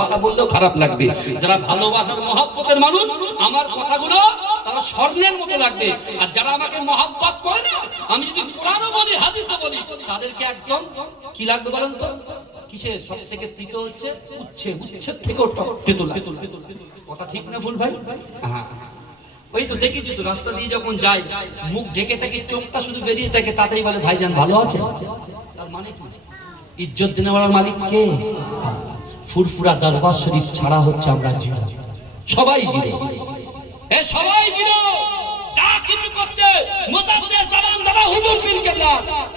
কথা বললেও খারাপ লাগবে। যারা ভালোবাসার মহব্বতের মানুষ আমার কথাগুলো তারা স্বর্ণের মতো লাগবে, আর যারা আমাকে মহব্বত করে না, আমি যদি কোরআনও বলি হাদিসও বলি, তাদেরকে একদম কি লাগবে বলেন তো? কিসের সব থেকে তিত হচ্ছে উচ্ছেদ থেকে তেতো লাগবে। কথা ঠিক না ভুল ভাই? হ্যাঁ, ওই তো দেখেছি তো, রাস্তা দিয়ে যখন যাই মুখ ঢেকে থাকে, চোখটা শুধু বেরিয়ে থাকে, তাতেই বলে ভাইজান ভালো আছে। তার মানে কি? ইজ্জত দেওয়ার মালিক কে? ফুরফুরা দরবার শরীফ ছাড়া হচ্ছে আমরা জিরো, সবাই জিরো, সবাই জিরো। যা কিছু করছে মুতাদ্দিস জামান দাদা হুজুর পীর কেবলা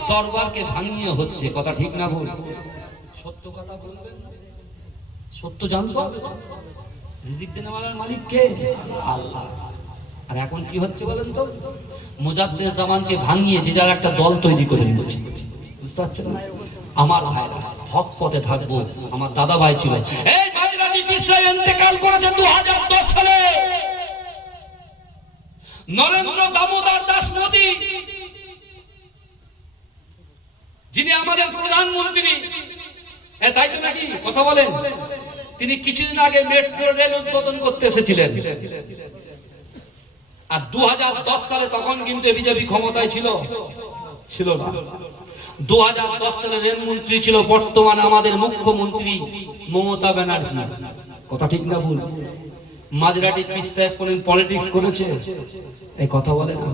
দরবারকে ভাঙিয়ে হচ্ছে। কথা ঠিক না ভুল? সত্য কথা বলবেন, সত্য জানতো। রিজিক দেওয়ার মালিক কে? আল্লাহ। আর এখন কি হচ্ছে বলেন তো? মুজাদ্দিস জামানকে ভাঙিয়ে যে যার একটা দল তৈরি করে নিচ্ছে। বুঝতে পারছেন না? আমার ভাইরা হক পথে থাকবো। আমার দাদা ভাই ছিল, এই মাঝরানি পিছায় ইন্তেকাল করেছে 2010 সালে। নরেন্দ্র দামোদর দাস মোদী, যিনি আমাদের প্রধানমন্ত্রী, তাই তো নাকি? কথা বলেন। তিনি কিছুদিন আগে মেট্রো রেল উদ্বোধন করতে এসেছিলেন। আর 2010 সালে তখন কিন্তু বিজেপি ক্ষমতায় ছিল না। 2010 সালে রেলমন্ত্রী ছিল বর্তমানে আমাদের মুখ্যমন্ত্রী মমতা ব্যানার্জি। কথা ঠিক না ভুল? মাঝরাটি পিস্তায় পলিটিক্স করেছে, এই কথা বলে না,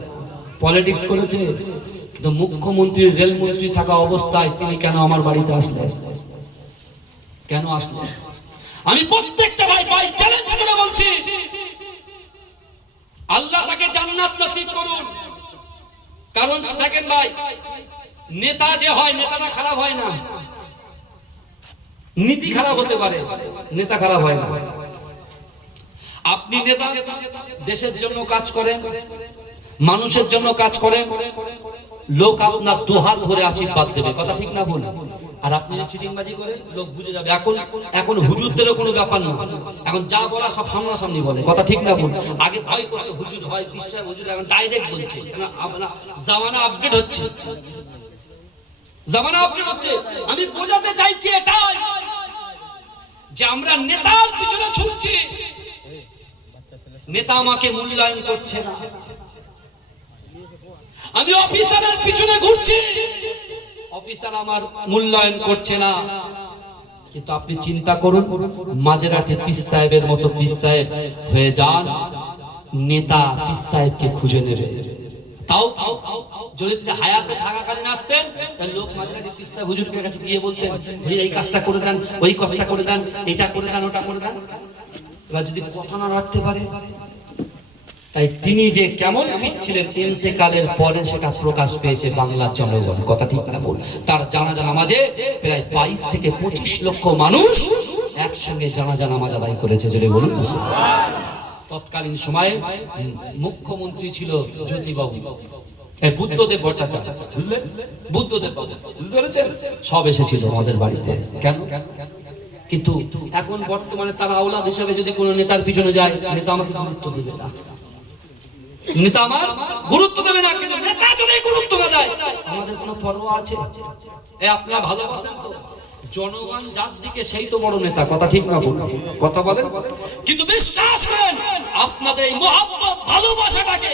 পলিটিক্স করেছে। কিন্তু মুখ্যমন্ত্রীর রেলমন্ত্রী থাকা অবস্থায় তিনি কেন আমার বাড়িতে আসলেন? কেন আসলেন? আমি প্রত্যেকটা ভাই চ্যালেঞ্জ করে বলছি, আল্লাহ তাকে জান্নাত নসিব করুন। কারণ দেখেন ভাই, নেতা যে হয়, নেতাটা খারাপ হয় না, নীতি খারাপ হতে পারে, নেতা খারাপ হয় না। আপনি নেতা দেশের জন্য কাজ করেন, মানুষের জন্য কাজ করেন, লোক আপনার দুহাত ধরে আশীর্বাদ দেবে। কথা ঠিক না ভুল? আর আপনি যে চিটিংবাজি করেন, লোক বুঝে যাবে। এখন হুজুরদেরও কোনো ব্যাপার না, এখন যা বলা সব সামনাসামনি বলে। কথা ঠিক না ভুল? আগে ভয় করতে হুজুর হয়, বিশ্বাস হুজুর, এখন ডাইরেক্ট বলছে। জামানা আপডেট হচ্ছে, জামানা আপডেট হচ্ছে। আমি বোঝাতে চাইছি এটাই যে আমরা নেতার পিছনে ছুটছি, নেতা আমাকে মূল্যায়ন করছে না। আমি অফিসারের পিছনে ঘুরছি, অফিসার আমার মূল্যায়ন করছে না। কিন্তু আপনি চিন্তা করুন, মাঝরাতে পীর সাহেবের মতো পীর সাহেব হয়ে যান, নেতা পীর সাহেবকে খুঁজে নেবে। তাও যদি হায়াতে থাকাকালীন আসতেন, তাহলে লোক মাঝরাতে পীর সাহেব হুজুরের কাছে গিয়ে বলতেন, এই কাজটা করে দেন, ওই কাজটা করে দেন, এটা করে দেন, ওটা করে দেন। এবার যদি কথা না রাখতে পারে, তাই তিনি যে কেমন ছিলেন ইন্তেকালের পরে সেটা প্রকাশ পেয়েছে বাংলার জনগণ। কথা ঠিক না বল? তার জানাজা নামাজে প্রায় 22 থেকে 25 লক্ষ মানুষ একসঙ্গে জানাজা নামাজ আদায় করেছে। যদি বলুন, তৎকালীন সময়ে মুখ্যমন্ত্রী ছিল জ্যোতিবাবু, বুদ্ধদেব ভট্টাচার্য, বুঝলেন? বুদ্ধদেব বুঝতে পেরেছেন? সব এসেছিল আমাদের বাড়িতে। কেন? কিন্তু এখন বর্তমানে তারা আওলাদ হিসেবে যদি কোনো নেতার পিছনে যায়, নেতা আমাকে গুরুত্ব দেবে না, নেতা আমার গুরুত্ব দেবে না। কিন্তু নেতা যদি গুরুত্ব না দেয়, আমাদের কোনো পরোয়া আছে? আপনারা ভালোবাসেন তো জনগণ যার দিকে, সেই তো বড় নেতা। কথা ঠিক না ভুল? কথা বলেন। কিন্তু বিশ্বাস করেন, আপনাদের এই মহব্বত ভালোবাসাটাকে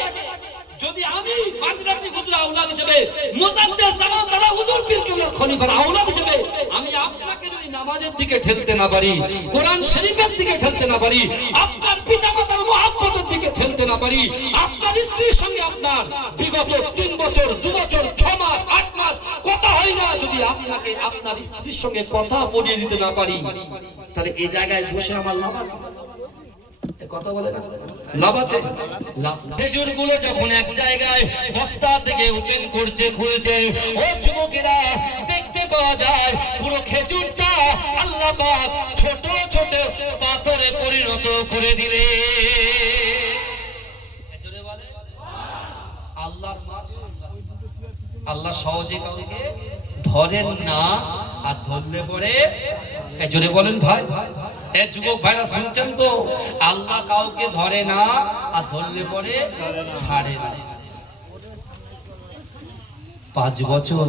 যদি আমি মাঝরাতে হুজুর আওলাদ হিসেবে, মুজাদ্দিস জামান দাদা হুজুর পীর কেবলার খলিফার আওলাদ হিসেবে আমি আপনাকে যদি নামাজের দিকে ঠেলতে না পারি, কোরআন শরীফের দিকে ঠেলতে না পারি, আপনার পিতামাতার মহব্বতের দিকে ঠেলতে না পারি, আপনার স্ত্রীর সঙ্গে আপনার বিগত 3 বছর 2 বছর 6 মাস 8 মাস কথা হয় না, যদি আপনাকে আপনার স্ত্রীর সঙ্গে কথা বলিয়ে দিতে না পারি, তাহলে এই জায়গায় বসে আমার লাভ আছে? কথা বলে না, লাভ আছে? খেজুর গুলো যখন এক জায়গায় বস্তা থেকে ওপেন করছে, খুলছে, ও যুবকেরা দেখতে পাওয়া যায় পুরো খেজুরটা আল্লাহ পাক ছোট ছোট পাথরে পরিণত করে দিলে। আল্লাহ সহজে কাউকে ধরেন না, আর ধরলে পরে জোরে বলেন ভাই, যুবক ভাইরা শুনছেন তো? আল্লাহ কাউকে ধরে না, আর ধরলে পরে ছাড়ে না। 5 বছর